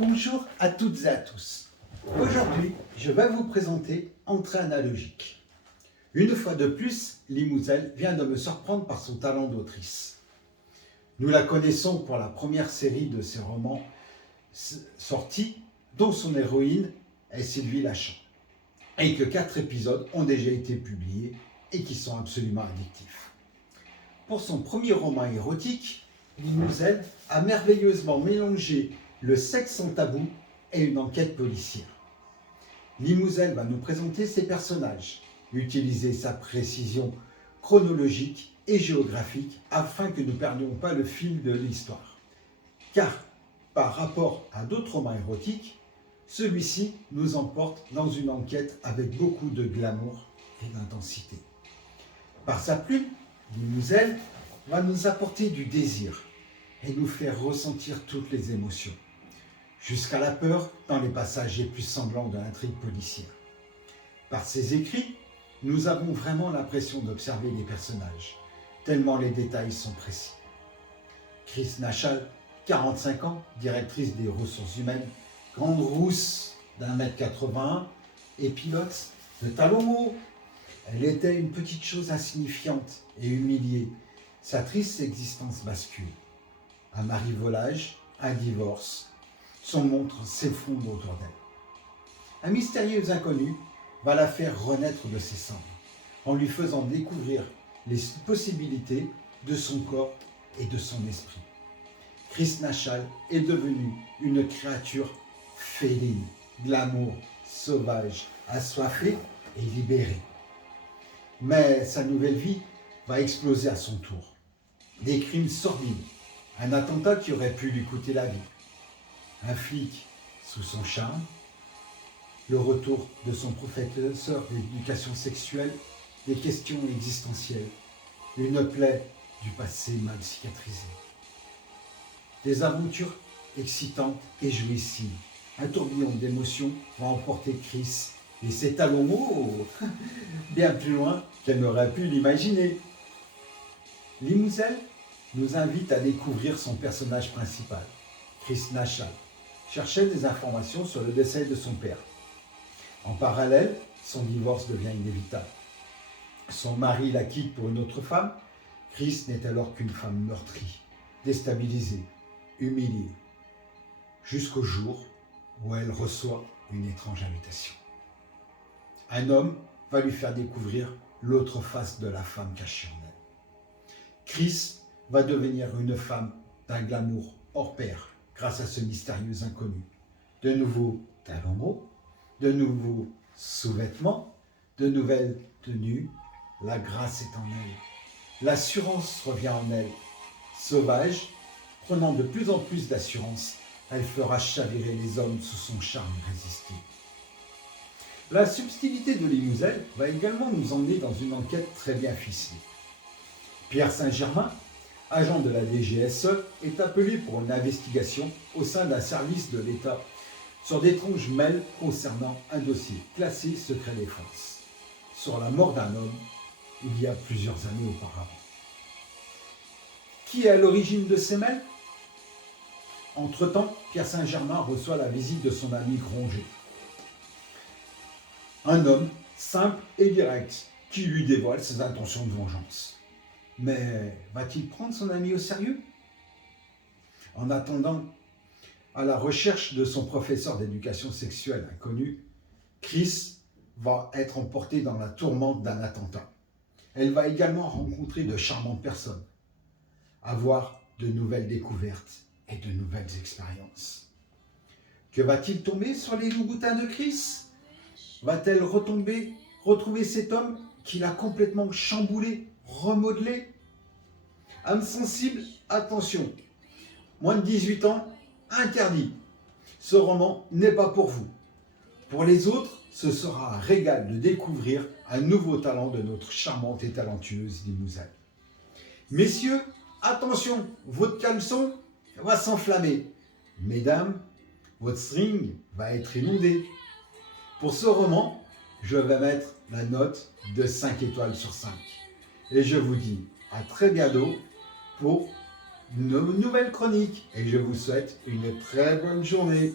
Bonjour à toutes et à tous. Aujourd'hui, je vais vous présenter Entrée analogique. Une fois de plus, Limouzel vient de me surprendre par son talent d'autrice. Nous la connaissons pour la première série de ses romans sortis, dont son héroïne est Sylvie Lachan, et que 4 épisodes ont déjà été publiés et qui sont absolument addictifs. Pour son premier roman érotique, Limouzel a merveilleusement mélangé le sexe sans tabou et une enquête policière. Limouzel va nous présenter ses personnages, utiliser sa précision chronologique et géographique afin que nous ne perdions pas le fil de l'histoire. Car, par rapport à d'autres romans érotiques, celui-ci nous emporte dans une enquête avec beaucoup de glamour et d'intensité. Par sa plume, Limouzel va nous apporter du désir et nous faire ressentir toutes les émotions, jusqu'à la peur dans les passages les plus sanglants de l'intrigue policière. Par ses écrits, nous avons vraiment l'impression d'observer les personnages, tellement les détails sont précis. Chris Nachal, 45 ans, directrice des ressources humaines, grande rousse d'1,81 m et pilote de talons hauts. Elle était une petite chose insignifiante et humiliée. Sa triste existence bascule. Un marivolage, un divorce, son monde s'effondre autour d'elle. Un mystérieux inconnu va la faire renaître de ses cendres, en lui faisant découvrir les possibilités de son corps et de son esprit. Chris Nachal est devenue une créature féline, glamour, sauvage, assoiffée et libérée. Mais sa nouvelle vie va exploser à son tour. Des crimes sordides, un attentat qui aurait pu lui coûter la vie, un flic sous son charme, le retour de son professeur d'éducation sexuelle, des questions existentielles, une plaie du passé mal cicatrisée. Des aventures excitantes et jouissives, un tourbillon d'émotions va emporter Chris et ses talons hauts bien plus loin qu'elle n'aurait pu l'imaginer. Limouzel nous invite à découvrir son personnage principal, Chris Nachal, cherchait des informations sur le décès de son père. En parallèle, son divorce devient inévitable. Son mari la quitte pour une autre femme. Chris n'est alors qu'une femme meurtrie, déstabilisée, humiliée, jusqu'au jour où elle reçoit une étrange invitation. Un homme va lui faire découvrir l'autre face de la femme cachée en elle. Chris va devenir une femme d'un glamour hors pair grâce à ce mystérieux inconnu. De nouveaux talons hauts, de nouveaux sous-vêtements, de nouvelles tenues. La grâce est en elle. L'assurance revient en elle. Sauvage, prenant de plus en plus d'assurance, elle fera chavirer les hommes sous son charme irrésistible. La subtilité de Limouzel va également nous emmener dans une enquête très bien ficelée. Pierre Saint-Germain, agent de la DGSE, est appelé pour une investigation au sein d'un service de l'État sur d'étranges mails concernant un dossier classé secret défense sur la mort d'un homme il y a plusieurs années auparavant. Qui est à l'origine de ces mails ? Entre-temps, Pierre Saint-Germain reçoit la visite de son ami Grongé. Un homme simple et direct qui lui dévoile ses intentions de vengeance. Mais va-t-il prendre son ami au sérieux ? En attendant, à la recherche de son professeur d'éducation sexuelle inconnu, Chris va être emportée dans la tourmente d'un attentat. Elle va également rencontrer de charmantes personnes, avoir de nouvelles découvertes et de nouvelles expériences. Que va-t-il tomber sur les loups-boutins de Chris ? Va-t-elle retrouver cet homme qui l'a complètement chamboulé, remodelé ? Âme sensible, attention, moins de 18 ans, interdit. Ce roman n'est pas pour vous. Pour les autres, ce sera un régal de découvrir un nouveau talent de notre charmante et talentueuse Limouzel. Messieurs, attention, votre caleçon va s'enflammer. Mesdames, votre string va être inondé. Pour ce roman, je vais mettre la note de 5 étoiles sur 5. Et je vous dis à très bientôt pour une nouvelle chronique. Et je vous souhaite une très bonne journée.